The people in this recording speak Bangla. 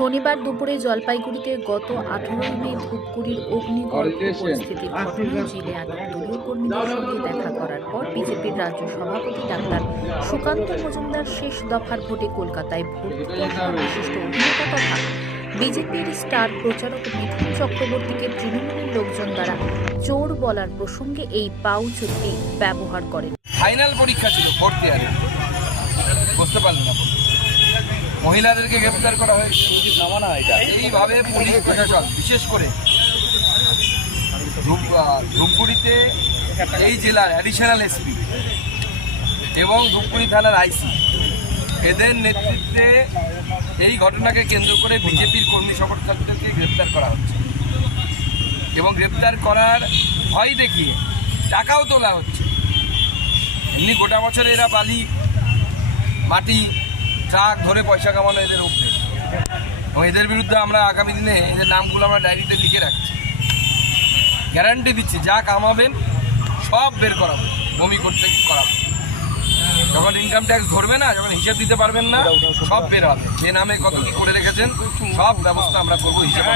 শনিবার দুপুরে জলপাইগুড়িতে গত আঠারোই মে ধূপগুড়ির অগ্নিগর্ভ পরিস্থিতির ঘটনায় জেলে আটক দলীয় কর্মীদের সঙ্গে দেখা করার পর বিজেপির রাজ্য সভাপতি ডাক্তার সুকান্ত মজুমদার শেষ দফার ভোটে কলকাতায় ভোট বিশিষ্ট অভিনেতা তথা বিজেপির স্টার প্রচারক মিথুন চক্রবর্তীকে তৃণমূলের লোকজন দ্বারা চোর বলার প্রসঙ্গে এই পাউচটি ব্যবহার করেন। ফাইনাল পরীক্ষা ছিল ফোর্থ ইয়ারে বুঝতে পারলেন না মহিলাদেরকে গ্রেফতার করা হয়েছে। এইভাবে পুলিশ প্রশাসন, বিশেষ করে ধূপ- ধূপগুড়িতে এই জেলার অ্যাডিশনাল এসপি এবং ধূপগুড়ি থানার আইসি এদের নেতৃত্বে এই ঘটনাকে কেন্দ্র করে বিজেপির কর্মী সমর্থকদেরকে গ্রেপ্তার করা হচ্ছে। এবং গ্রেপ্তার করার ভয় দেখিয়ে টাকাও তোলা হচ্ছে। এমনি গোটা বছর এরা বালি, মাটি ট্রাক ধরে পয়সা কামানো এদের অভ্যেস। এবং এদের বিরুদ্ধে আমরা আগামী দিনে এদের নামগুলো আমরা ডায়েরিতে লিখে রাখছি। গ্যারান্টি দিচ্ছি, যা কামাবেন, সব বের করাবো, বমি করতে করাবো। যখন ইনকাম ট্যাক্স ধরবে না, যখন হিসাব দিতে পারবেন না, সব বের হবে। যে নামে কত কি করে রেখেছেন, সব ব্যবস্থা আমরা করব, হিসাব।